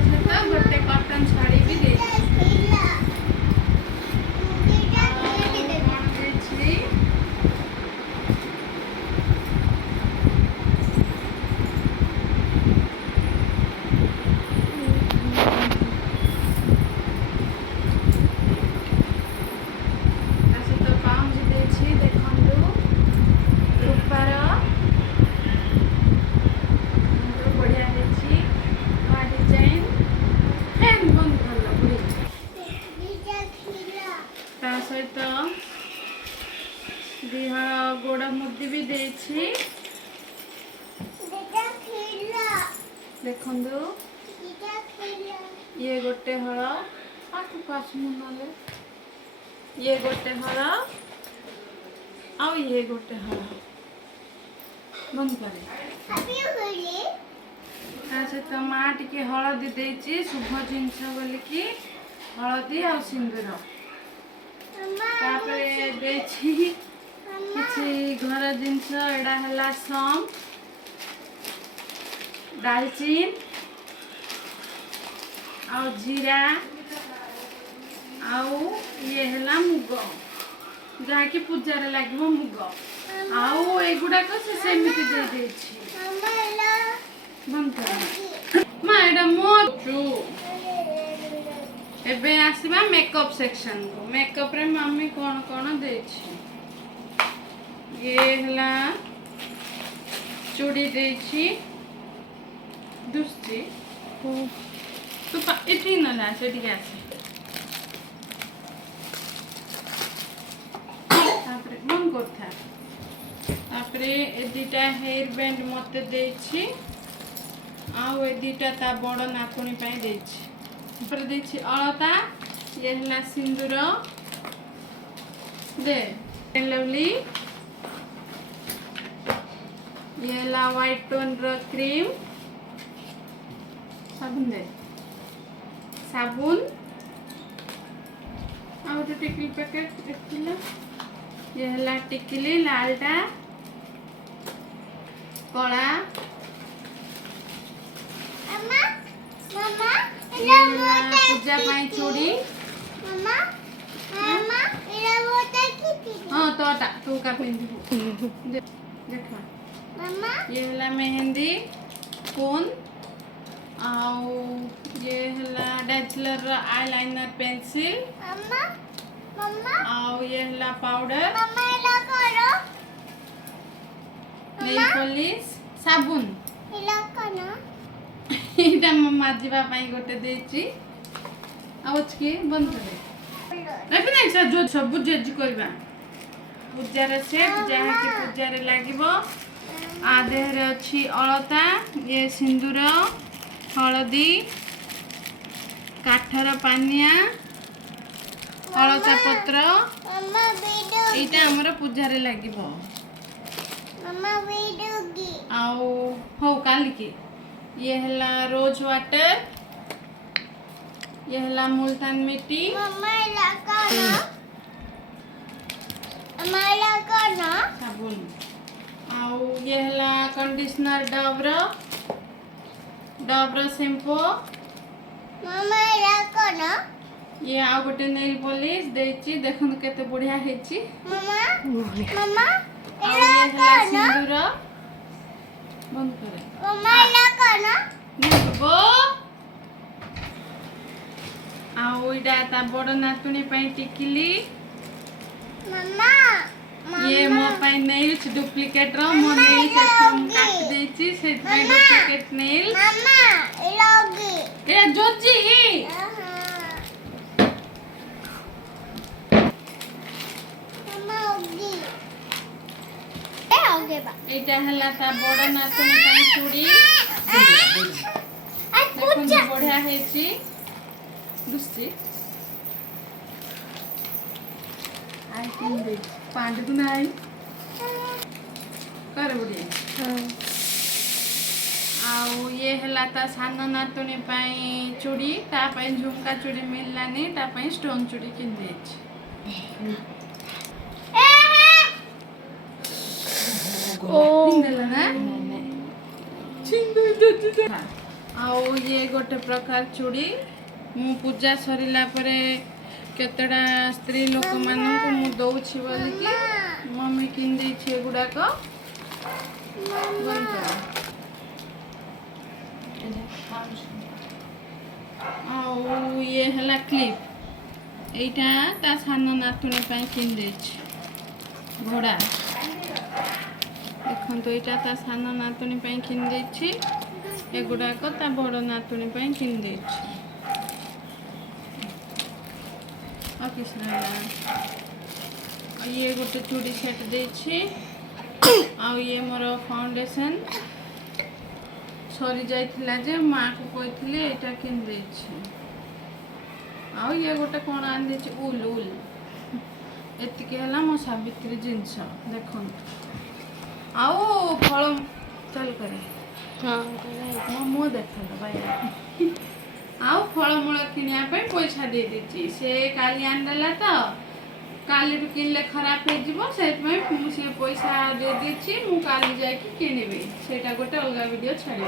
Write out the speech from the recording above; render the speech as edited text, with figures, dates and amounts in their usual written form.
सहित गोटे कॉटन शाड़ी भी दे सहित दिहल गोड़ मुदी भी देखु ये गोटे हल ये गोटे हल ये गोटे हल बंद करे सहित माँ टी हलदी देची शुभ जिनस बोलिकी हलदी आ सिंदूर किसी घर जिनस एडा है सम दालचीन आ जीरा आउ ये है मुग जहाँकि पूजार लगे मुग आउ एगुड़ाक से एबे आसीबा मेकअप सेक्शन को मेकअप रे मम्मी कौन कौन दे ये हला चूड़ी देछि दुस्ती तो इठी न ला सेठी आसे तापरे मन करथा तापरे ए दिटा हेयर बैंड मते देछि आउ ए दिटा ता बड़ नाकुनी पई देछि ऊपर देछि अलता ये हला सिंदूर दे लवली ये हला व्हाइट टोन रो क्रीम साबुन दे साबुन आउ तो टिकली पैकेट देखिला ये हला टिकली लालटा कला अम्मा मम्मा पूजा पाई चूड़ी मम्मा मम्मा एरा बोता की हां तोटा तू का पिंदी देखा मम्मा ये हला मेहंदी कोन आउ ये हला डैचलर आईलाइनर पेंसिल मम्मा मम्मा आउ ये हला पाउडर मम्मा एला करो नेल पॉलिश साबुन एला कना इटा मम्मा जीवा पाई गोटे देची आउच के बंद करे रखि नै छ जो सब जेज करबा पूजार सेट जहा कि पूजार लागिबो आ देहर अछि अलता ये सिंदूर हलदी काठर पानिया अलता पत्र मम्मा बेडोगी एटा हमर पूजार लागिबो मम्मा बेडोगी आउ हो काली के ये हला रोज वाटर ये हला मुल्तान मिट्टी मम्मा लगाना साबुन आउ ये हला कंडीशनर डबर शैम्पू मम्मा लगाना ये आ गोटे नेल पॉलिश देची देखन केते बढ़िया हेची मम्मा मम्मा ये हला सिंदूर बंद करे मम्मा लगाना निबो आउ इडा ता बड़ नातुनी पई टिकली मम्मा ये मो पई नेल्स डुप्लीकेट रो मो नेल्स हम काट देची से डुप्लीकेट नेल मम्मा लोगी ए जोजी मम्मा ओगी ए ओगे बा एटा हला ता बड़ नातुनी पई चूड़ी आ पूजा बढ़िया हेची दुस्ती आई तीन दे पांच गुना आई कर बढ़िया आउ ये हला ता सान नातुनी पई चूड़ी ता पई झुमका चूड़ी मिललानी ता पई स्टोन चूड़ी किन देछ ओ हिंदला ना छिंदु आउ ये गोटे प्रकार चूड़ी मु पूजा सरिला परे केतटा स्त्री लोक मानक मु दउछि बोलिकी मम्मी किन दै छे गुडाक आउ ये हला क्लिप एटा ता सानो नातुनी पई किन दै छी घोड़ा देखो तो एटा ता सानो नातुनी पई किन दै छी एगुड़ाक ता बड़ नातुनी पई किन दै छी आ किस ये गोटे चूड़ी सेट दे आ ये मोर फाउंडेशन सरी जाइथिला जे माँ को कही एटा किन दे आ ये गोटे कौन आन दे उल उल एतिके हला मो सावित्री जिनस देखो आउ फल चल करे हाँ मो देख भाई आउ फलमूल किनिया पे पैसा दे देची से काली आनदेला तो काली किनले खराब हो जीवो सेट में से पैसा दे देची मु काली जाई कि किनिबे सेटा गोटे अलगा वीडियो छाड़ी